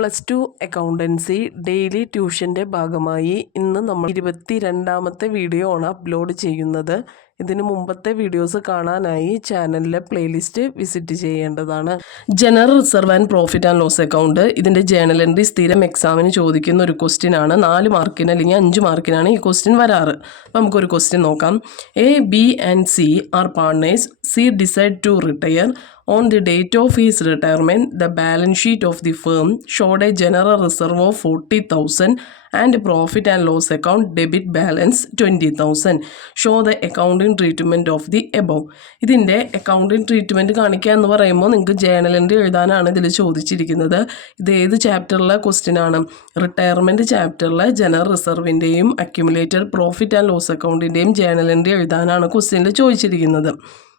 Plus two accountancy daily ട്യൂഷന്റെ ഭാഗമായി ഇന്ന് നമ്മൾ ഇരുപത്തി രണ്ടാമത്തെ വീഡിയോ ആണ് അപ്ലോഡ് ചെയ്യുന്നത്. ഇതിനു മുമ്പത്തെ വീഡിയോസ് കാണാനായി ചാനലിലെ പ്ലേലിസ്റ്റ് വിസിറ്റ് ചെയ്യേണ്ടതാണ്. General reserve and profit and loss account ഇതിന്റെ ജേണൽ എൻട്രി സ്ഥിരം എക്സാമിന് ചോദിക്കുന്ന ഒരു ക്വസ്റ്റ്യൻ ആണ്. നാല് മാർക്കിന് അല്ലെങ്കിൽ അഞ്ച് മാർക്കിനാണ് ഈ ക്വസ്റ്റ്യൻ വരാറ്. നമുക്കൊരു ക്വസ്റ്റ്യൻ നോക്കാം. A B and C R partners C decide to retire On the date of his retirement, the balance sheet of the firm showed a general reserve of 40,000 and profit and loss account debit balance 20,000. Show the accounting treatment of the above. ഇതിന്റെ accounting treatment കാണിക്കുക എന്ന് പറയുമ്പോൾ നിങ്ങൾക്ക് ജേണലിന്റെ എഴുതാനാണ് ഇതിൽ ചോദിച്ചിരിക്കുന്നത് ഇത് ഏത് ചാപ്റ്ററിലെ ക്വസ്റ്റ്യൻ ആണ് റിട്ടയർമെന്റ് ചാപ്റ്ററിലെ ജനറൽ റിസർവിന്റെയും അക്യുമുലേറ്റഡ് പ്രോഫിറ്റ് ആൻഡ് ലോസ് അക്കൗണ്ടിന്റെയും ജേണലിന്റെ എഴുതാനാണ് ക്വസ്റ്റ്യനിൽ ചോദിച്ചിരിക്കുന്നത്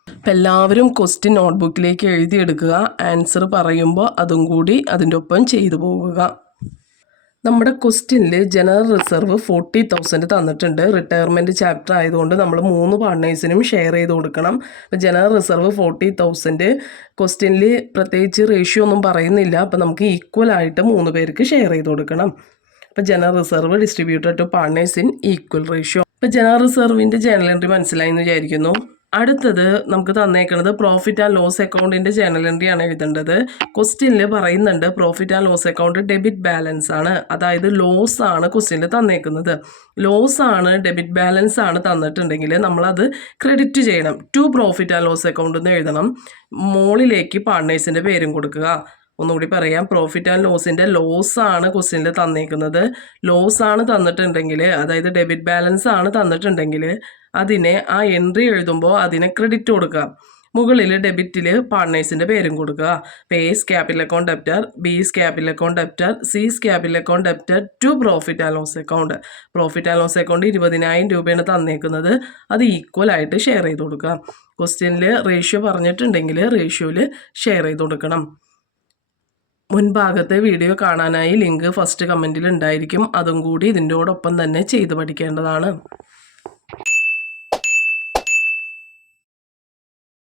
അപ്പം എല്ലാവരും ക്വസ്റ്റ്യൻ നോട്ട്ബുക്കിലേക്ക് എഴുതിയെടുക്കുക. ആൻസർ പറയുമ്പോൾ അതും കൂടി അതിന്റെ ഒപ്പം ചെയ്തു പോകുക. നമ്മുടെ ക്വസ്റ്റ്യനിൽ ജനറൽ റിസർവ് ഫോർട്ടി തൗസൻഡ് തന്നിട്ടുണ്ട്. റിട്ടയർമെന്റ് ചാപ്റ്റർ ആയതുകൊണ്ട് നമ്മൾ മൂന്ന് പാർട്ട്നേഴ്സിനും ഷെയർ ചെയ്ത് കൊടുക്കണം. അപ്പോൾ ജനറൽ റിസർവ് ഫോർട്ടി തൗസൻഡ് ക്വസ്റ്റ്യനിൽ പ്രത്യേകിച്ച് റേഷ്യോ ഒന്നും പറയുന്നില്ല. അപ്പോൾ നമുക്ക് ഈക്വൽ ആയിട്ട് മൂന്ന് പേർക്ക് ഷെയർ ചെയ്ത് കൊടുക്കണം. അപ്പോൾ general reserve distributed to partners in equal ratio അപ്പോൾ ജനറൽ റിസർവിന്റെ ജേണൽ എൻട്രി മനസ്സിലായി എന്ന് വിചാരിക്കുന്നു. അടുത്തത് നമുക്ക് തന്നേക്കുന്നത് പ്രോഫിറ്റ് ആൻഡ് ലോസ് അക്കൗണ്ടിന്റെ ജേണൽ എൻട്രിയാണ് എഴുതേണ്ടത്. ക്വസ്റ്റ്യനിൽ പറയുന്നുണ്ട് profit and loss account debit balance ആണ്. അതായത് ലോസ് ആണ് ക്വസ്റ്റ്യനിൽ തന്നേക്കുന്നത്. ലോസ് ആണ് ഡെബിറ്റ് ബാലൻസ് ആണ് തന്നിട്ടുണ്ടെങ്കിൽ നമ്മളത് ക്രെഡിറ്റ് ചെയ്യണം. To profit and loss account എന്ന് എഴുതണം. മോളിലേക്ക് പാർട്ട്നേഴ്സിന്റെ പേരും കൊടുക്കുക. ഒന്നുകൂടി പറയാം. പ്രോഫിറ്റ് ആൻഡ് ലോസിന്റെ ലോസ് ആണ് ക്വസ്റ്റ്യനിൽ തന്നേക്കുന്നത്. ലോസ് ആണ് തന്നിട്ടുണ്ടെങ്കിൽ അതായത് ഡെബിറ്റ് ബാലൻസ് ആണ് തന്നിട്ടുണ്ടെങ്കിൽ അതിനെ ആ എൻട്രി എഴുതുമ്പോൾ അതിനെ ക്രെഡിറ്റ് കൊടുക്കുക. മുകളിൽ ഡെബിറ്റിൽ പാർട്ട്നേഴ്സിന്റെ പേരും കൊടുക്കുക. A's capital account debtor B's capital account debtor C's capital account debtor to profit and loss account profit and loss account ഇരുപതിനായിരം രൂപയാണ് തന്നേക്കുന്നത്. അത് ഈക്വൽ ആയിട്ട് ഷെയർ ചെയ്ത് കൊടുക്കുക. ക്വസ്റ്റ്യനിൽ റേഷ്യോ പറഞ്ഞിട്ടുണ്ടെങ്കിൽ റേഷ്യോയിൽ ഷെയർ ചെയ്ത് കൊടുക്കണം. മുൻഭാഗത്തെ വീഡിയോ കാണാനായി ലിങ്ക് ഫസ്റ്റ് കമന്റിൽ ഉണ്ടായിരിക്കും. അതും കൂടി ഇതിന്റെ ഒപ്പം തന്നെ ചെയ്ത് പഠിക്കേണ്ടതാണ്.